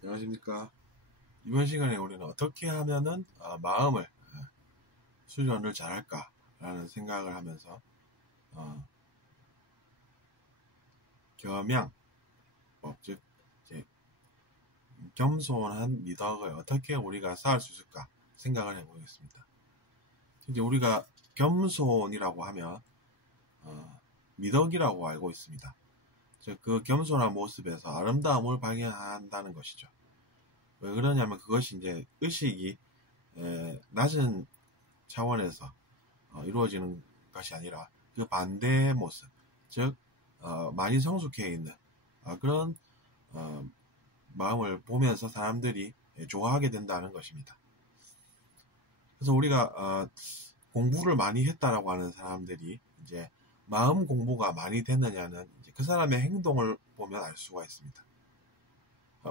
안녕하십니까. 이번 시간에 우리는 어떻게 하면은 마음을 수련을 잘할까 라는 생각을 하면서 겸양법, 즉 이제 겸손한 미덕을 어떻게 우리가 쌓을 수 있을까 생각을 해보겠습니다. 이제 우리가 겸손이라고 하면 미덕이라고 알고 있습니다. 즉 그 겸손한 모습에서 아름다움을 발견한다는 것이죠. 왜 그러냐면 그것이 이제 의식이 낮은 차원에서 이루어지는 것이 아니라 그 반대의 모습, 즉 많이 성숙해 있는 그런 마음을 보면서 사람들이 좋아하게 된다는 것입니다. 그래서 우리가 공부를 많이 했다라고 하는 사람들이 이제 마음 공부가 많이 됐느냐는 이제 그 사람의 행동을 보면 알 수가 있습니다.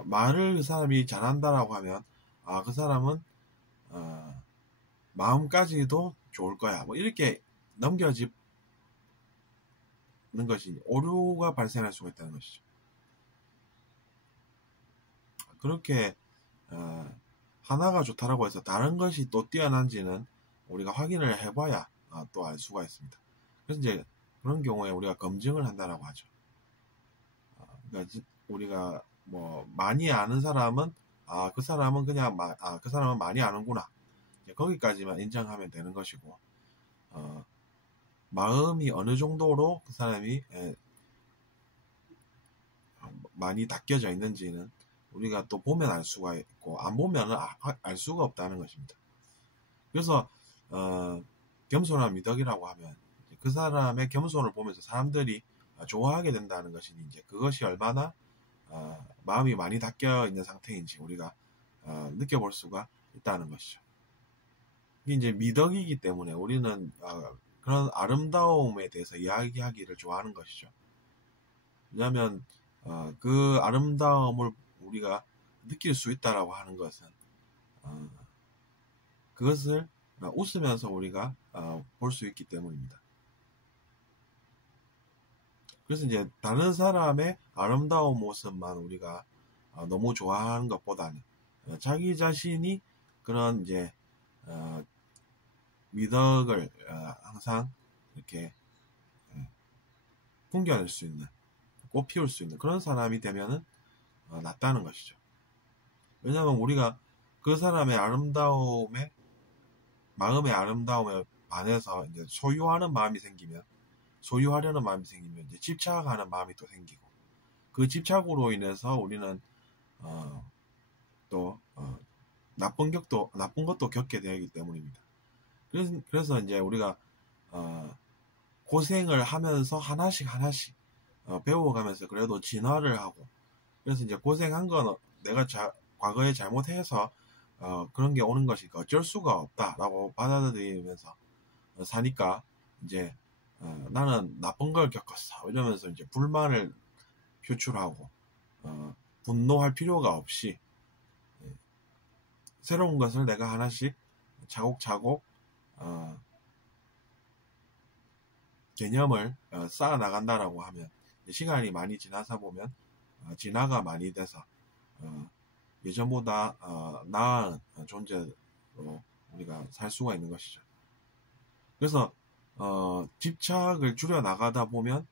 말을 그 사람이 잘한다라고 하면 그 사람은 마음까지도 좋을 거야. 뭐 이렇게 넘겨지는 것이 오류가 발생할 수가 있다는 것이죠. 그렇게 하나가 좋다라고 해서 다른 것이 또 뛰어난지는 우리가 확인을 해봐야 또 알 수가 있습니다. 그래서 이제 그런 경우에 우리가 검증을 한다라고 하죠. 그러니까 우리가 뭐 많이 아는 사람은 그 사람은 그냥 그 사람은 많이 아는구나. 거기까지만 인정하면 되는 것이고 마음이 어느 정도로 그 사람이 많이 닦여져 있는지는 우리가 또 보면 알 수가 있고 안 보면 알 수가 없다는 것입니다. 그래서 겸손한 미덕이라고 하면 그 사람의 겸손을 보면서 사람들이 좋아하게 된다는 것이 이제 그것이 얼마나 마음이 많이 닦여 있는 상태인지 우리가 느껴볼 수가 있다는 것이죠. 이게 이제 미덕이기 때문에 우리는 그런 아름다움에 대해서 이야기하기를 좋아하는 것이죠. 왜냐하면 그 아름다움을 우리가 느낄 수 있다라고 하는 것은 그것을 웃으면서 우리가 볼 수 있기 때문입니다. 그래서 이제 다른 사람의 아름다운 모습만 우리가 너무 좋아하는 것보다는 자기 자신이 그런 이제 미덕을 항상 이렇게 풍겨낼 수 있는, 꽃피울 수 있는 그런 사람이 되면은 낫다는 것이죠. 왜냐하면 우리가 그 사람의 아름다움에 마음의 아름다움에 반해서 이제 소유하려는 마음이 생기면 이제 집착하는 마음이 또 생기고 그 집착으로 인해서 우리는 또 나쁜 것도 겪게 되기 때문입니다. 그래서 이제 우리가 고생을 하면서 하나씩 배워가면서 그래도 진화를 하고 그래서 이제 고생한 건 내가 과거에 잘못해서 그런 게 오는 것이니까 어쩔 수가 없다라고 받아들이면서 사니까 이제 나는 나쁜 걸 겪었어 이러면서 이제 불만을 표출하고 분노할 필요가 없이 새로운 것을 내가 하나씩 차곡차곡 개념을 쌓아 나간다라고 하면 시간이 많이 지나서 보면 진화가 많이 돼서 예전보다 나은 존재로 우리가 살 수가 있는 것이죠. 그래서 집착을 줄여 나가다 보면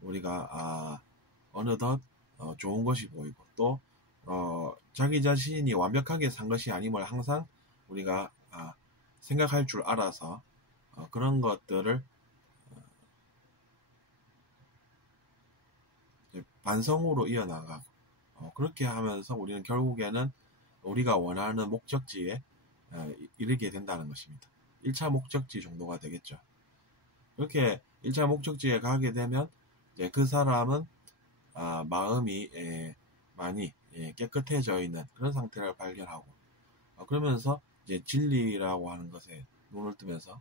우리가 어느덧 좋은 것이 보이고 또 자기 자신이 완벽하게 산 것이 아님을 항상 우리가 생각할 줄 알아서 그런 것들을 반성으로 이어나가고 그렇게 하면서 우리는 결국에는 우리가 원하는 목적지에 이르게 된다는 것입니다. 1차 목적지 정도가 되겠죠. 그렇게 1차 목적지에 가게 되면 이제 그 사람은 마음이 많이 깨끗해져 있는 그런 상태를 발견하고 그러면서 이제 진리라고 하는 것에 눈을 뜨면서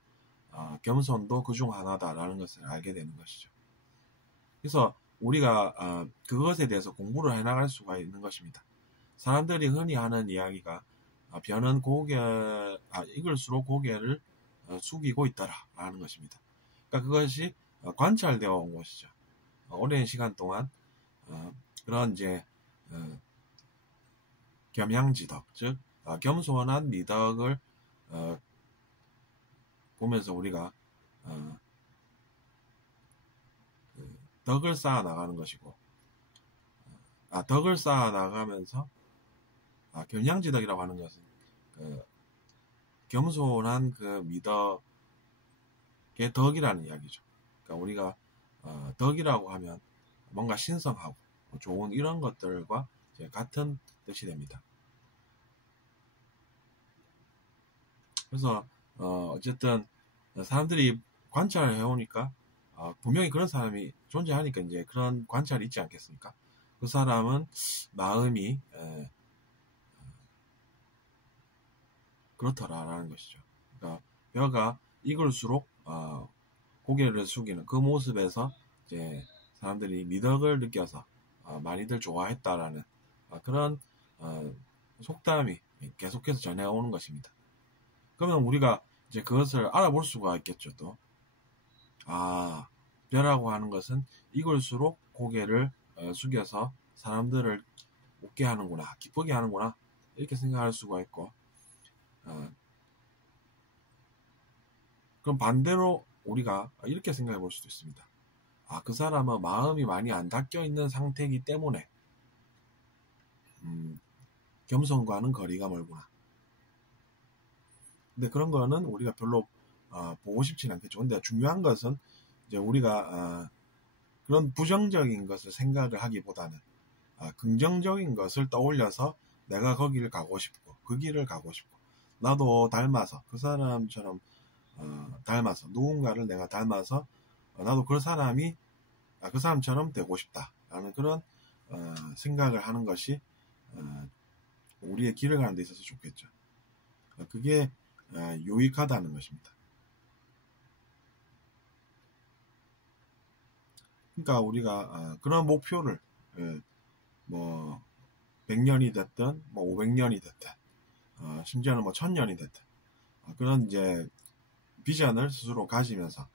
겸손도 그중 하나다라는 것을 알게 되는 것이죠. 그래서 우리가 그것에 대해서 공부를 해나갈 수가 있는 것입니다. 사람들이 흔히 하는 이야기가 변은 익을수록 고개를 숙이고 있더라라는 것입니다. 그러니까 그것이 관찰되어 온 것이죠. 오랜 시간 동안 그런 이제 겸양지덕, 즉 겸손한 미덕을 보면서 우리가 덕을 쌓아 나가는 것이고, 덕을 쌓아 나가면서 겸양지덕이라고 하는 것은 겸손한 그 미덕의 덕이라는 이야기죠. 그러니까 우리가 덕이라고 하면 뭔가 신성하고 좋은 이런 것들과 같은 뜻이 됩니다. 그래서 어쨌든 사람들이 관찰을 해오니까 분명히 그런 사람이 존재하니까 이제 그런 관찰이 있지 않겠습니까? 그 사람은 마음이 그렇더라라는 것이죠. 그러니까 뼈가 익을수록 고개를 숙이는 그 모습에서 이제 사람들이 미덕을 느껴서 많이들 좋아했다라는 그런 속담이 계속해서 전해오는 것입니다. 그러면 우리가 이제 그것을 알아볼 수가 있겠죠. 또 뼈라고 하는 것은 익을수록 고개를 숙여서 사람들을 웃게 하는구나, 기쁘게 하는구나, 이렇게 생각할 수가 있고, 그럼 반대로 우리가 이렇게 생각해 볼 수도 있습니다. 그 사람은 마음이 많이 안 닦여 있는 상태이기 때문에 겸손과는 거리가 멀구나. 근데 그런 거는 우리가 별로 보고 싶지는 않겠죠. 근데 중요한 것은 이제 우리가 그런 부정적인 것을 생각을 하기보다는 긍정적인 것을 떠올려서 내가 거기를 가고 싶고 그 길을 가고 싶고 나도 닮아서 그 사람처럼 닮아서 누군가를 내가 닮아서 나도 그 사람이 그 사람처럼 되고 싶다라는 그런 생각을 하는 것이 우리의 길을 가는 데 있어서 좋겠죠. 그게 유익하다는 것입니다. 그러니까 우리가 그런 목표를 뭐 100년이 됐든 뭐 500년이 됐든 심지어는 뭐 1000년이 됐든 그런 이제 비전을 스스로 가지면서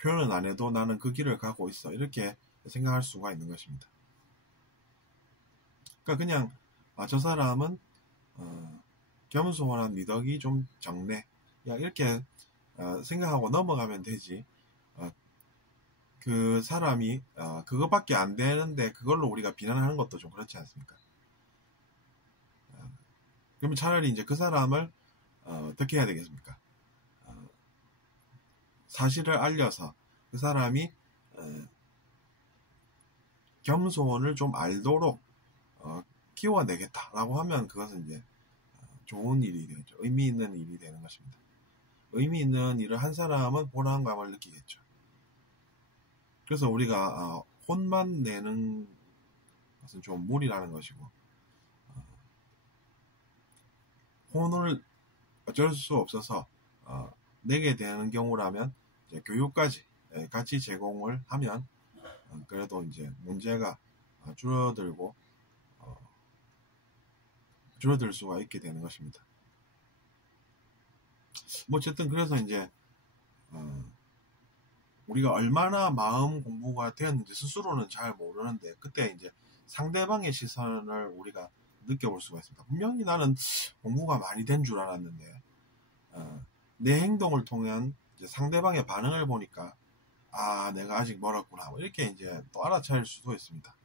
표현은 안 해도 나는 그 길을 가고 있어 이렇게 생각할 수가 있는 것입니다. 그러니까 그냥 저 사람은 겸손한 미덕이 좀 적네 이렇게 생각하고 넘어가면 되지. 그 사람이 그것밖에 안 되는데 그걸로 우리가 비난하는 것도 좀 그렇지 않습니까? 그러면 차라리 이제 그 사람을 어떻게 해야 되겠습니까? 사실을 알려서 그 사람이 겸손을 좀 알도록 키워내겠다라고 하면 그것은 이제 좋은 일이 되겠죠. 의미 있는 일이 되는 것입니다. 의미 있는 일을 한 사람은 보람감을 느끼겠죠. 그래서 우리가 혼만 내는 것은 좀 무리라는 것이고 혼을 어쩔 수 없어서 내게 되는 경우라면 이제 교육까지 같이 제공을 하면 그래도 이제 문제가 줄어들고 줄어들 수가 있게 되는 것입니다. 뭐 어쨌든 그래서 이제 우리가 얼마나 마음 공부가 되었는지 스스로는 잘 모르는데 그때 이제 상대방의 시선을 우리가 느껴볼 수가 있습니다. 분명히 나는 공부가 많이 된 줄 알았는데 내 행동을 통한 이제 상대방의 반응을 보니까 내가 아직 멀었구나 뭐 이렇게 이제 또 알아차릴 수도 있습니다.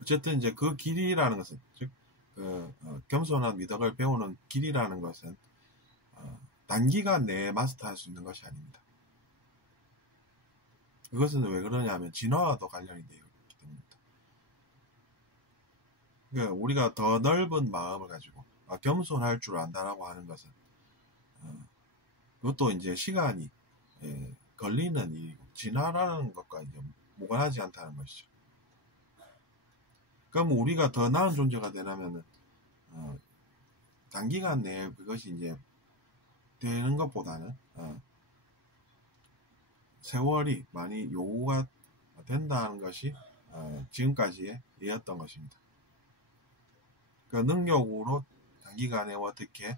어쨌든 이제 그 길이라는 것은 즉 겸손한 미덕을 배우는 길이라는 것은 단기간 내에 마스터할 수 있는 것이 아닙니다. 그것은 왜 그러냐면 진화와도 관련이 되어 있기 때문입니다. 그러니까 우리가 더 넓은 마음을 가지고 겸손할 줄 안다라고 하는 것은 그것도 이제 시간이 걸리는 일이고 진화라는 것과 이제 무관하지 않다는 것이죠. 그럼 우리가 더 나은 존재가 되려면은 단기간 내에 그것이 이제 되는 것보다는 세월이 많이 요구가 된다는 것이 지금까지의 예였던 것입니다. 그 능력으로 단기간에 어떻게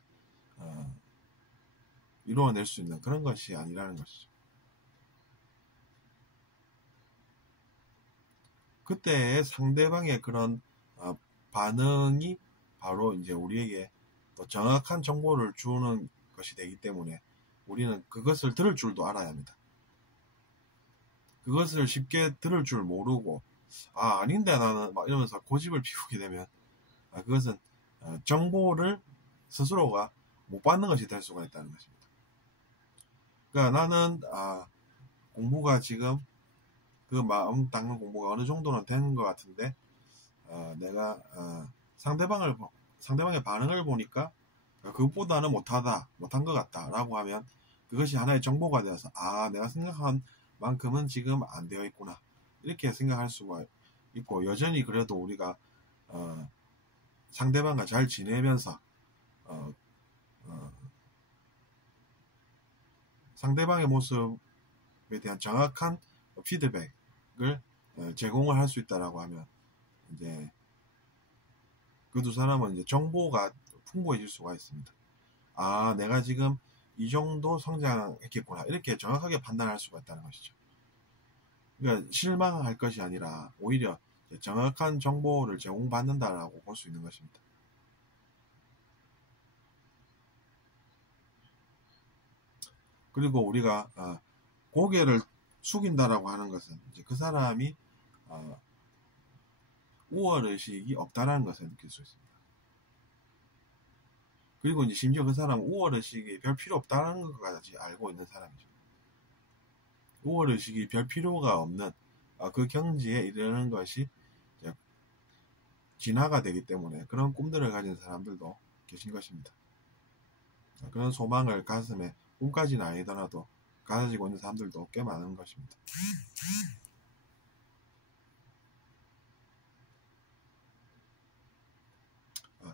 이루어낼 수 있는 그런 것이 아니라는 것이죠. 그때 상대방의 그런 반응이 바로 이제 우리에게 또 정확한 정보를 주는 것이 되기 때문에 우리는 그것을 들을 줄도 알아야 합니다. 그것을 쉽게 들을 줄 모르고 아닌데 나는 막 이러면서 고집을 피우게 되면 그것은 정보를 스스로가 못 받는 것이 될 수가 있다는 것입니다. 그러니까 나는 공부가 지금 그 마음 닦는 공부가 어느 정도는 되는 것 같은데 내가 상대방의 반응을 보니까 그것보다는 못한 것 같다라고 하면 그것이 하나의 정보가 되어서 내가 생각한 만큼은 지금 안 되어 있구나 이렇게 생각할 수가 있고 여전히 그래도 우리가 상대방과 잘 지내면서 상대방의 모습에 대한 정확한 피드백을 제공을 할 수 있다라고 하면 이제 그 두 사람은 이제 정보가 풍부해질 수가 있습니다. 내가 지금 이 정도 성장했겠구나 이렇게 정확하게 판단할 수가 있다는 것이죠. 그러니까 실망할 것이 아니라 오히려 정확한 정보를 제공받는다라고 볼 수 있는 것입니다. 그리고 우리가 고개를 숙인다라고 하는 것은 이제 그 사람이 우월의식이 없다라는 것을 느낄 수 있습니다. 그리고 이제 심지어 그 사람은 우월의식이 별 필요 없다는 것까지 알고 있는 사람이죠. 우월의식이 별 필요가 없는 그 경지에 이르는 것이 진화가 되기 때문에 그런 꿈들을 가진 사람들도 계신 것입니다. 그런 소망을 가슴에 꿈까지는 아니더라도 가지고 있는 사람들도 꽤 많은 것입니다.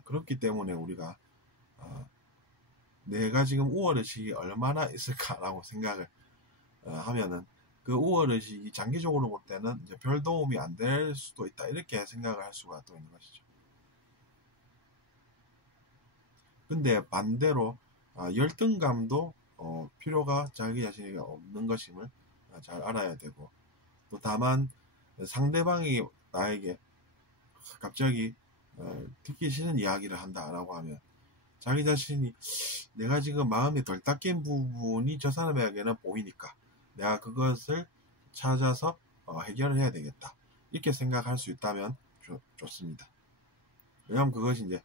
그렇기 때문에 우리가 내가 지금 우월의식이 얼마나 있을까라고 생각을 하면은 그 우월의식이 장기적으로 볼 때는 이제 별 도움이 안 될 수도 있다 이렇게 생각을 할 수가 또 있는 것이죠. 근데 반대로 열등감도 필요가 자기 자신에게 없는 것임을 잘 알아야 되고 또 다만 상대방이 나에게 갑자기 듣기 싫은 이야기를 한다라고 하면 자기 자신이 내가 지금 마음이 덜 닦인 부분이 저 사람에게는 보이니까 내가 그것을 찾아서 해결을 해야 되겠다 이렇게 생각할 수 있다면 좋습니다. 왜냐하면 그것이 이제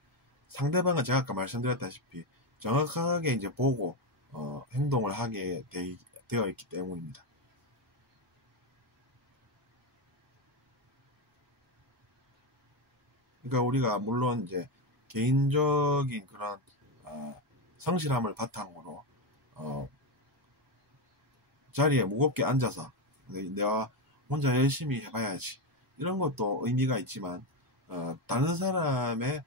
상대방은 제가 아까 말씀드렸다시피 정확하게 이제 보고 행동을 하게 되어 있기 때문입니다. 그러니까 우리가 물론 이제 개인적인 그런 성실함을 바탕으로 자리에 무겁게 앉아서 내가 혼자 열심히 해봐야지 이런 것도 의미가 있지만 다른 사람의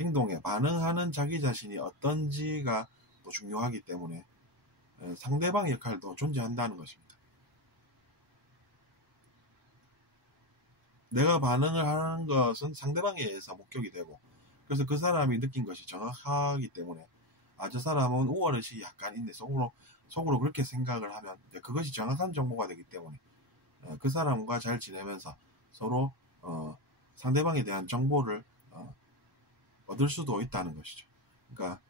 행동에 반응하는 자기 자신이 어떤지가 또 중요하기 때문에 상대방 역할도 존재한다는 것입니다. 내가 반응을 하는 것은 상대방에 의해서 목격이 되고 그래서 그 사람이 느낀 것이 정확하기 때문에 저 사람은 우월의식이 약간 있네 속으로 그렇게 생각을 하면 그것이 정확한 정보가 되기 때문에 그 사람과 잘 지내면서 서로 상대방에 대한 정보를 얻을 수도 있다는 것이죠. 그러니까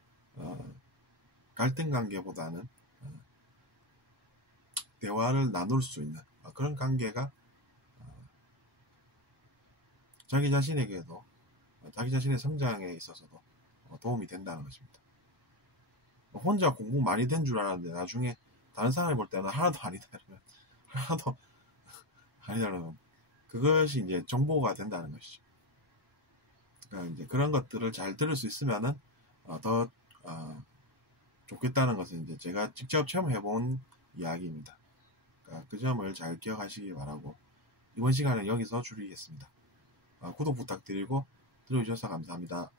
갈등 관계보다는 대화를 나눌 수 있는 그런 관계가 자기 자신에게도 자기 자신의 성장에 있어서도 도움이 된다는 것입니다. 혼자 공부 많이 된 줄 알았는데 나중에 다른 사람이 볼 때는 하나도 아니다 그러면 그것이 이제 정보가 된다는 것이죠. 그러니까 이제 그런 것들을 잘 들을 수 있으면은 더 좋겠다는 것은 이제 제가 직접 체험해본 이야기입니다. 그러니까 그 점을 잘 기억하시기 바라고 이번 시간은 여기서 줄이겠습니다. 구독 부탁드리고 들어주셔서 감사합니다.